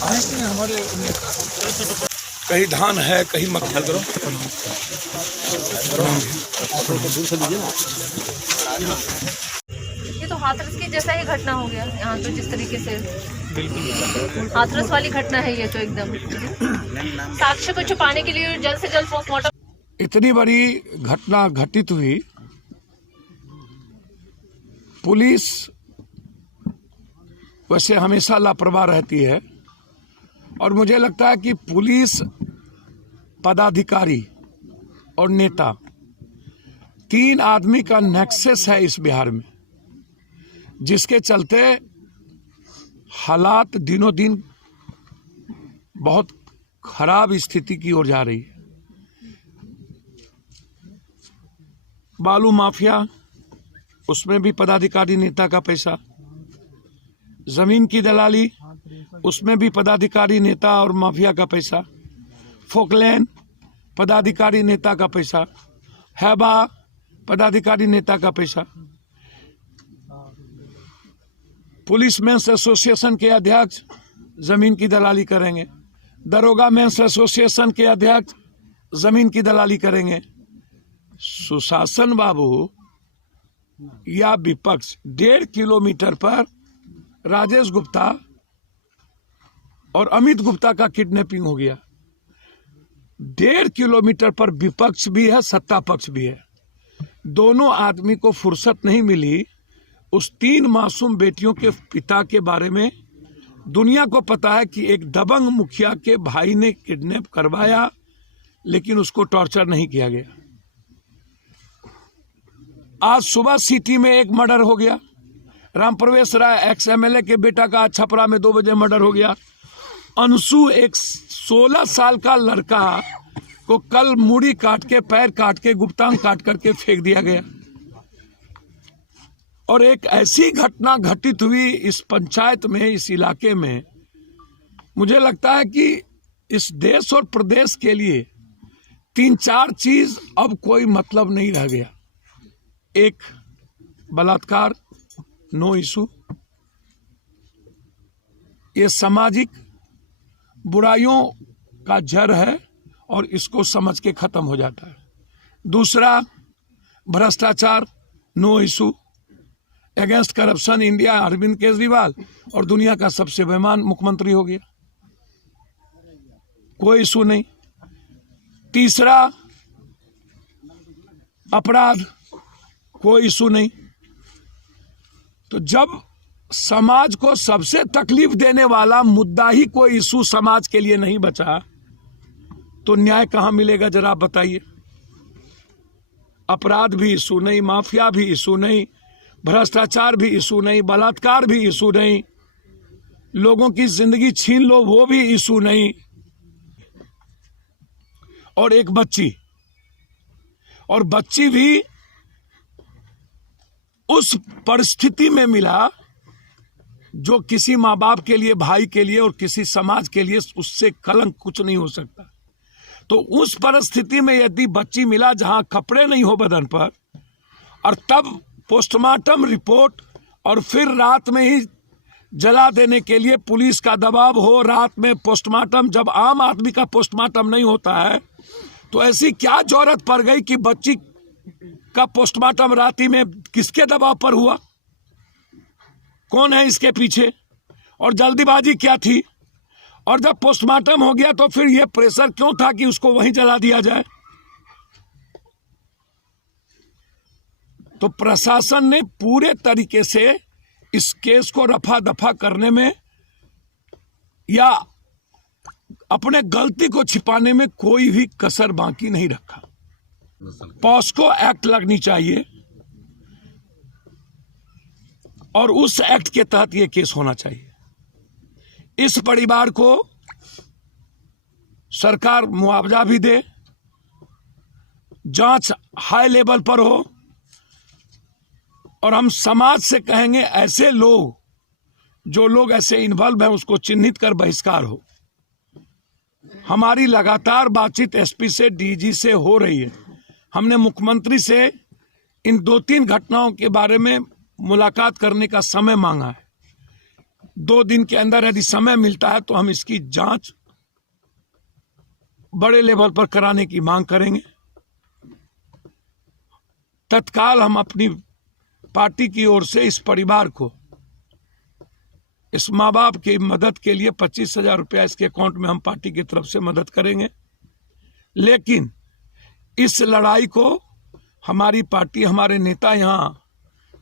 हमारे कहीं धान है, कहीं मक्का करो। ये तो हाथरस के जैसा ही घटना हो गया यहाँ तो, जिस तरीके से बिल्कुल हाथरस वाली घटना है ये तो एकदम। साक्ष्य को छुपाने के लिए जल्द से जल्द पोस्टमार्टम। इतनी बड़ी घटना घटित हुई, पुलिस वैसे हमेशा लापरवाह रहती है और मुझे लगता है कि पुलिस पदाधिकारी और नेता, तीन आदमी का नेक्सस है इस बिहार में, जिसके चलते हालात दिनों दिन बहुत खराब स्थिति की ओर जा रही है। बालू माफिया, उसमें भी पदाधिकारी नेता का पैसा, जमीन की दलाली, उसमें भी पदाधिकारी नेता और माफिया का पैसा, फोकलैंड पदाधिकारी नेता का पैसा, हैबा पदाधिकारी नेता का पैसा, पुलिस मेंस एसोसिएशन के अध्यक्ष जमीन की दलाली करेंगे, दरोगा मेंस एसोसिएशन के अध्यक्ष जमीन की दलाली करेंगे। सुशासन बाबू या विपक्ष, 1.5 किलोमीटर पर राजेश गुप्ता और अमित गुप्ता का किडनैपिंग हो गया। 1.5 किलोमीटर पर विपक्ष भी है, सत्ता पक्ष भी है। दोनों आदमी को फुर्सत नहीं मिली उस 3 मासूम बेटियों के पिता के बारे में। दुनिया को पता है कि एक दबंग मुखिया के भाई ने किडनैप करवाया, लेकिन उसको टॉर्चर नहीं किया गया। आज सुबह सिटी में एक मर्डर हो गया। रामप्रवेश राय एक्स एमएलए के बेटा का छपरा में 2 बजे मर्डर हो गया। अंशु, एक 16 साल का लड़का को कल मूड़ी काट के, पैर काट के, गुप्तांग काट करके फेंक दिया गया। और एक ऐसी घटना घटित हुई इस पंचायत में, इस इलाके में, मुझे लगता है कि इस देश और प्रदेश के लिए 3-4 चीज अब कोई मतलब नहीं रह गया। एक, बलात्कार, नो इशू, ये सामाजिक बुराइयों का जड़ है और इसको समझ के खत्म हो जाता है। दूसरा, भ्रष्टाचार, no issue, against corruption India, Arvind Kejriwal, और दुनिया का सबसे बेईमान मुख्यमंत्री हो गया, कोई इशू नहीं। तीसरा, अपराध, कोई इशू नहीं। तो जब समाज को सबसे तकलीफ देने वाला मुद्दा ही कोई इशू समाज के लिए नहीं बचा, तो न्याय कहां मिलेगा, जरा आप बताइए। अपराध भी इशू नहीं, माफिया भी इशू नहीं, भ्रष्टाचार भी इशू नहीं, बलात्कार भी इशू नहीं, लोगों की जिंदगी छीन लो वो भी इशू नहीं। और एक बच्ची, और बच्ची भी उस परिस्थिति में मिला जो किसी माँ बाप के लिए, भाई के लिए और किसी समाज के लिए उससे कलंक कुछ नहीं हो सकता। तो उस परिस्थिति में यदि बच्ची मिला जहां कपड़े नहीं हो बदन पर, और तब पोस्टमार्टम रिपोर्ट, और फिर रात में ही जला देने के लिए पुलिस का दबाव हो, रात में पोस्टमार्टम, जब आम आदमी का पोस्टमार्टम नहीं होता है, तो ऐसी क्या जरूरत पड़ गई कि बच्ची का पोस्टमार्टम राती में किसके दबाव पर हुआ, कौन है इसके पीछे, और जल्दीबाजी क्या थी? और जब पोस्टमार्टम हो गया तो फिर यह प्रेशर क्यों था कि उसको वहीं जला दिया जाए? तो प्रशासन ने पूरे तरीके से इस केस को रफा दफा करने में या अपने गलती को छिपाने में कोई भी कसर बाकी नहीं रखा। पॉस्को एक्ट लगनी चाहिए और उस एक्ट के तहत यह केस होना चाहिए। इस परिवार को सरकार मुआवजा भी दे, जांच हाई लेवल पर हो, और हम समाज से कहेंगे ऐसे लोग, जो लोग ऐसे इन्वॉल्व हैं, उसको चिन्हित कर बहिष्कार हो। हमारी लगातार बातचीत एसपी से, डीजी से हो रही है। हमने मुख्यमंत्री से इन 2-3 घटनाओं के बारे में मुलाकात करने का समय मांगा है। 2 दिन के अंदर यदि समय मिलता है तो हम इसकी जांच बड़े लेवल पर कराने की मांग करेंगे। तत्काल हम अपनी पार्टी की ओर से इस परिवार को, इस माँ बाप की मदद के लिए 25,000 रुपया इसके अकाउंट में हम पार्टी की तरफ से मदद करेंगे। लेकिन इस लड़ाई को हमारी पार्टी, हमारे नेता, यहाँ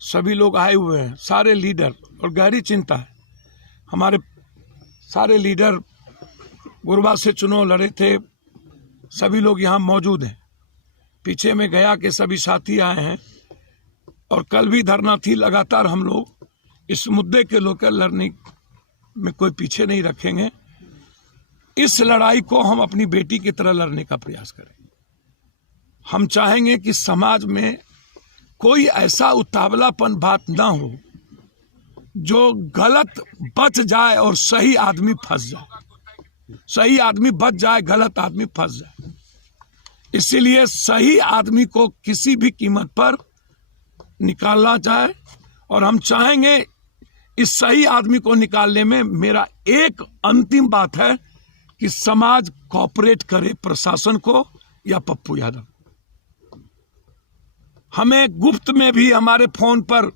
सभी लोग आए हुए हैं, सारे लीडर, और गहरी चिंता है, हमारे सारे लीडर गुरबा से चुनाव लड़े थे, सभी लोग यहाँ मौजूद हैं। पीछे में गया के सभी साथी आए हैं और कल भी धरना थी। लगातार हम लोग इस मुद्दे के लेकर लड़ने में कोई पीछे नहीं रखेंगे। इस लड़ाई को हम अपनी बेटी की तरह लड़ने का प्रयास करेंगे। हम चाहेंगे कि समाज में कोई ऐसा उतावलापन बात ना हो जो गलत बच जाए और सही आदमी फंस जाए। सही आदमी बच जाए, गलत आदमी फंस जाए। इसीलिए सही आदमी को किसी भी कीमत पर निकालना चाहे, और हम चाहेंगे इस सही आदमी को निकालने में मेरा एक अंतिम बात है कि समाज कोऑपरेट करे प्रशासन को या पप्पू यादव। हमें गुप्त में भी हमारे फोन पर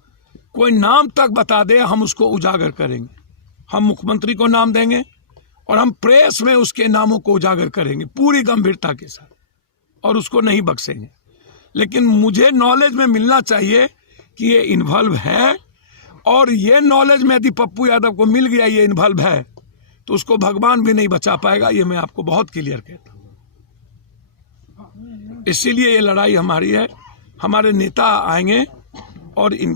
कोई नाम तक बता दे, हम उसको उजागर करेंगे। हम मुख्यमंत्री को नाम देंगे और हम प्रेस में उसके नामों को उजागर करेंगे पूरी गंभीरता के साथ, और उसको नहीं बख्शेंगे। लेकिन मुझे नॉलेज में मिलना चाहिए कि ये इन्वॉल्व है, और ये नॉलेज में यदि पप्पू यादव को मिल गया ये इन्वॉल्व है तो उसको भगवान भी नहीं बचा पाएगा। ये मैं आपको बहुत क्लियर कहता हूँ। इसीलिए ये लड़ाई हमारी है। हमारे नेता आएंगे और इन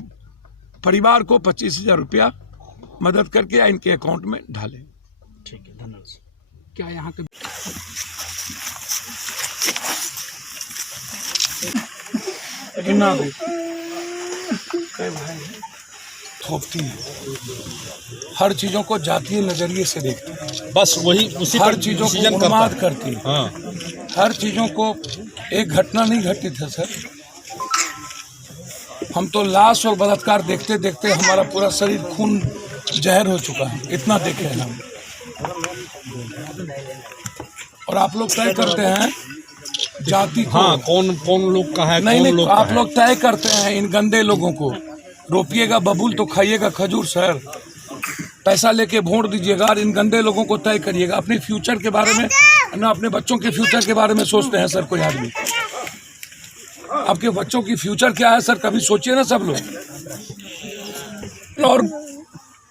परिवार को 25,000 रुपया मदद करके या इनके अकाउंट में डालें। ठीक है, धन्यवाद। क्या यहाँ के थोपती है, हर चीजों को जातीय नजरिए से देखती है, बस वही उसी हर पर चीजों डिसीजन को करता उन्माद है। करती है। हाँ, हर चीजों को, एक घटना नहीं घटी था सर, हम तो लाश और बलात्कार देखते देखते हमारा पूरा शरीर खून जहर हो चुका है, इतना देखे हैं हम। और आप लोग तय करते हैं जाति को। हाँ, कौन कौन लोग का है, नहीं कौन नहीं, लोग आप का है। लोग तय करते हैं इन गंदे लोगों को। रोपिएगा बबूल तो खाइएगा खजूर सर। पैसा लेके वोट दीजिएगा और इन गंदे लोगों को तय करिएगा। अपने फ्यूचर के बारे में ना, अपने बच्चों के फ्यूचर के बारे में सोचते हैं सर कोई आदमी? आपके बच्चों की फ्यूचर क्या है सर, कभी सोचिए ना सब लोग। और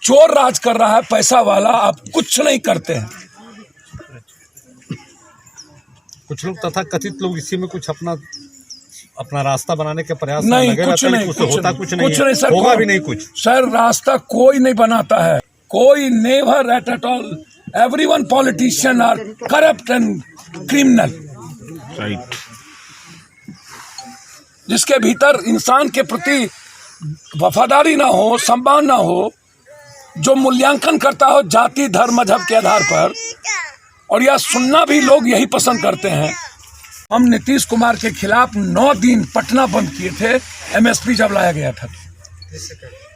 चोर राज कर रहा है, पैसा वाला, आप कुछ नहीं करते हैं। कुछ लोग तथा कथित लोग इसी में कुछ अपना रास्ता बनाने के प्रयास नहीं, में लगे कुछ रहते हैं, नहीं, कुछ कुछ होता नहीं, कुछ नहीं कुछ है, नहीं सर, होगा भी नहीं कुछ। सर रास्ता कोई नहीं बनाता है, कोई never at all. Everyone politician are corrupt and criminal. जिसके भीतर इंसान के प्रति वफादारी ना हो, सम्मान ना हो, जो मूल्यांकन करता हो जाति, धर्म, मजहब के आधार पर, और यह सुनना भी लोग यही पसंद करते हैं। हम नीतीश कुमार के खिलाफ 9 दिन पटना बंद किए थे, एमएसपी जब लाया गया था।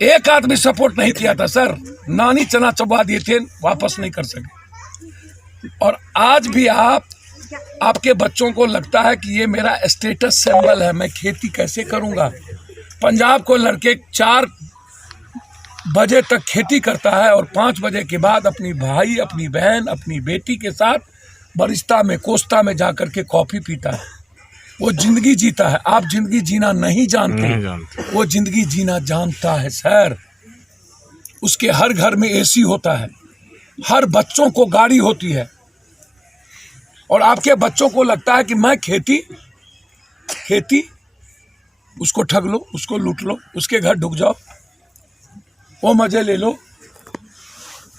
एक आदमी सपोर्ट नहीं किया था सर, नानी चना चबा दिए थे, वापस नहीं कर सके। और आज भी आपके बच्चों को लगता है कि ये मेरा स्टेटस सिंबल है, मैं खेती कैसे करूंगा। पंजाब को लड़के 4 बजे तक खेती करता है और 5 बजे के बाद अपनी भाई, अपनी बहन, अपनी बेटी के साथ बरिस्ता में, कोस्ता में जाकर के कॉफी पीता है। वो जिंदगी जीता है। आप जिंदगी जीना नहीं जानते, वो जिंदगी जीना जानता है सर। उसके हर घर में एसी होता है, हर बच्चों को गाड़ी होती है, और आपके बच्चों को लगता है कि मैं खेती, उसको ठग लो, उसको लूट लो, उसके घर ढुक जाओ, वो मजे ले लो,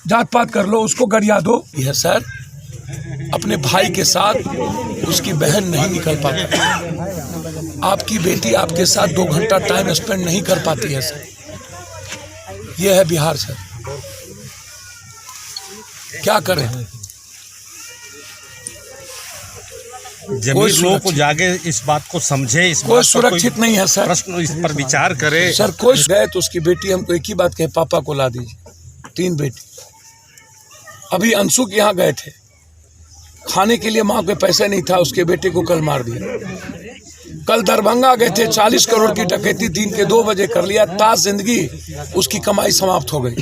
जात पात कर लो, उसको गरिया दो। यह सर अपने भाई के साथ उसकी बहन नहीं निकल पाती, आपकी बेटी आपके साथ 2 घंटा टाइम स्पेंड नहीं कर पाती है सर। यह है बिहार सर, क्या करें। जमीर लोगों को जागे, इस बात को समझे, इस कोई बात सुरक्षित नहीं है सर। प्रश्न इस पर विचार करे सर कोई गए तो उसकी बेटी हमको एक ही बात कहे, पापा को ला दीजिए, 3 बेटी। अभी अंशु के यहाँ गए थे, खाने के लिए माँ के पैसे नहीं था, उसके बेटे को कल मार दिया। कल दरभंगा गए थे, 40 करोड़ की डकैती दिन के 2 बजे कर लिया। ताज जिंदगी उसकी कमाई समाप्त हो गई।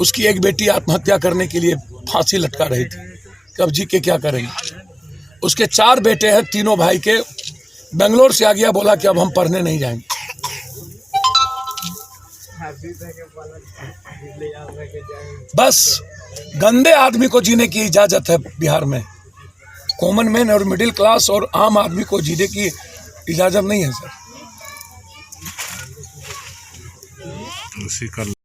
उसकी एक बेटी आत्महत्या करने के लिए फांसी लटका रही थी, कब जी के क्या करेंगे। उसके 4 बेटे हैं, तीनों भाई के। बेंगलोर से आ गया, बोला कि अब हम पढ़ने नहीं जाएंगे। बस गंदे आदमी को जीने की इजाजत है बिहार में। कॉमन मैन और मिडिल क्लास और आम आदमी को जीने की इजाजत नहीं है सर।